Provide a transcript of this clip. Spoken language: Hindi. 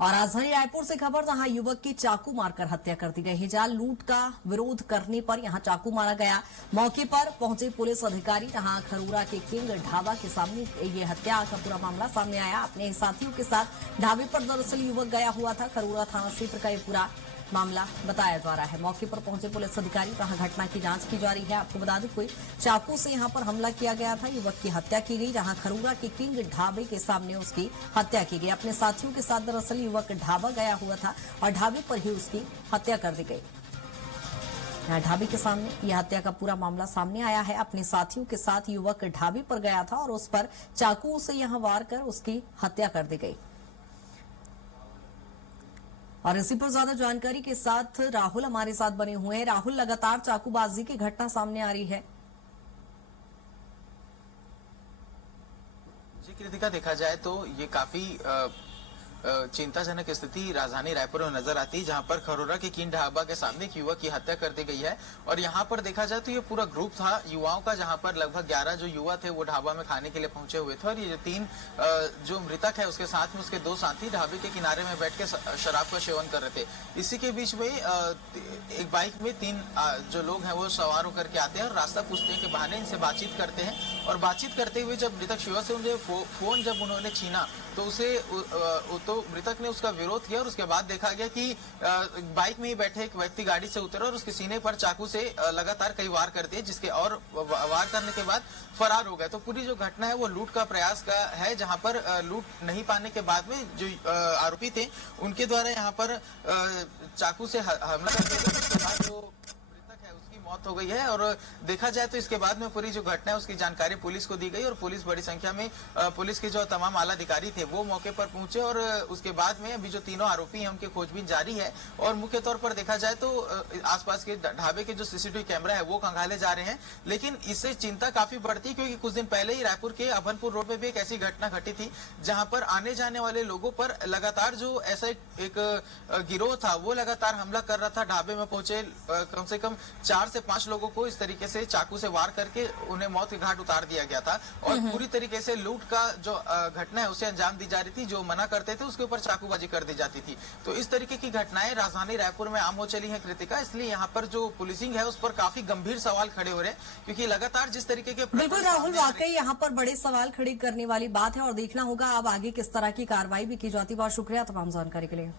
और राजधानी रायपुर से खबर, जहां युवक की चाकू मारकर हत्या कर दी गई। हिजाल लूट का विरोध करने पर यहां चाकू मारा गया। मौके पर पहुंचे पुलिस अधिकारी, जहां खरूरा के किंग ढाबा के सामने ये हत्या का पूरा मामला सामने आया। अपने साथियों के साथ ढाबे पर दरअसल युवक गया हुआ था। खरूरा थाना क्षेत्र का ये पूरा मामला बताया जा रहा है। मौके पर पहुंचे पुलिस अधिकारी, जहां घटना की जांच की जा रही है। आपको बता दें, कोई चाकू से यहां पर हमला किया गया था, युवक की हत्या की गई, जहां खरूरा के किंग ढाबे के सामने उसकी हत्या की गई। अपने साथियों के साथ दरअसल युवक ढाबा गया हुआ था और ढाबे पर ही उसकी हत्या कर दी गई। यहाँ ढाबे के सामने यह हत्या का पूरा मामला सामने आया है। अपने साथियों के साथ युवक ढाबे पर गया था और उस पर चाकू से यहां वार कर उसकी हत्या कर दी गई। और इसी पर ज्यादा जानकारी के साथ राहुल हमारे साथ बने हुए हैं। राहुल, लगातार चाकूबाजी की घटना सामने आ रही है। जी कृतिका, देखा जाए तो ये काफी चिंताजनक स्थिति राजधानी रायपुर में नजर आती है, जहां पर खरोरा के किंग ढाबा के सामने एक युवक की हत्या कर दी गई है। और यहां पर देखा जाए तो ये पूरा ग्रुप था युवाओं का, जहां पर लगभग 11 जो युवा थे वो ढाबा में खाने के लिए पहुंचे हुए थे। और ये जो 3 जो मृतक है उसके साथ में उसके 2 साथी ढाबे के किनारे में बैठ के शराब का सेवन कर रहे थे। इसी के बीच में एक बाइक में 3 जो लोग हैं वो सवार होकर के आते हैं और रास्ता पूछने के बहाने इनसे बातचीत करते हैं। और बातचीत करते हुए जब मृतक युवक से उनसे फोन जब उन्होंने छीना तो तो मृतक ने उसका विरोध किया। और उसके बाद देखा गया कि बाइक में ही बैठे एक व्यक्ति गाड़ी से उतरा और उसके सीने पर चाकू से लगातार कई वार कर दिए, जिसके और वार करने के बाद फरार हो गए। तो पूरी जो घटना है वो लूट का प्रयास का है, जहां पर लूट नहीं पाने के बाद में जो आरोपी थे उनके द्वारा यहाँ पर चाकू से हमला कर दिया। उसके बाद जो मृतक है उसकी मौत हो गई है। और देखा जाए तो इसके बाद में पूरी जो घटना है उसकी जानकारी पुलिस को दी गई और पुलिस बड़ी संख्या में पुलिस के जो तमाम आला अधिकारी थे वो मौके पर पहुंचे। और उसके बाद में अभी जो तीनों आरोपी हैं उनकी खोजबीन जारी है। और मुख्य तौर पर देखा जाए तो आसपास के ढाबे के जो सीसीटीवी कैमरा है वो खंगाले जा रहे हैं। लेकिन इससे चिंता काफी बढ़ती, क्योंकि कुछ दिन पहले ही रायपुर के अभनपुर रोड में भी एक ऐसी घटना घटी थी, जहां पर आने जाने वाले लोगों पर लगातार जो ऐसा एक गिरोह था वो लगातार हमला कर रहा था। ढाबे में पहुंचे कम से कम 4 से 5 लोगों को इस तरीके से चाकू से वार करके उन्हें मौत के घाट उतार दिया गया था। और पूरी तरीके से लूट का जो घटना है उसे अंजाम दी जा रही थी। जो मना करते थे उसके ऊपर चाकूबाजी कर दी जाती थी। तो इस तरीके की घटनाएं राजधानी रायपुर में आम हो चली है कृतिका। इसलिए यहाँ पर जो पुलिसिंग है उस पर काफी गंभीर सवाल खड़े हो रहे हैं, क्योंकि लगातार जिस तरीके के बिल्कुल राहुल, वाकई यहाँ पर बड़े सवाल खड़े करने वाली बात है और देखना होगा अब आगे किस तरह की कार्रवाई भी की जाती है। बहुत शुक्रिया तमाम जानकारी के लिए।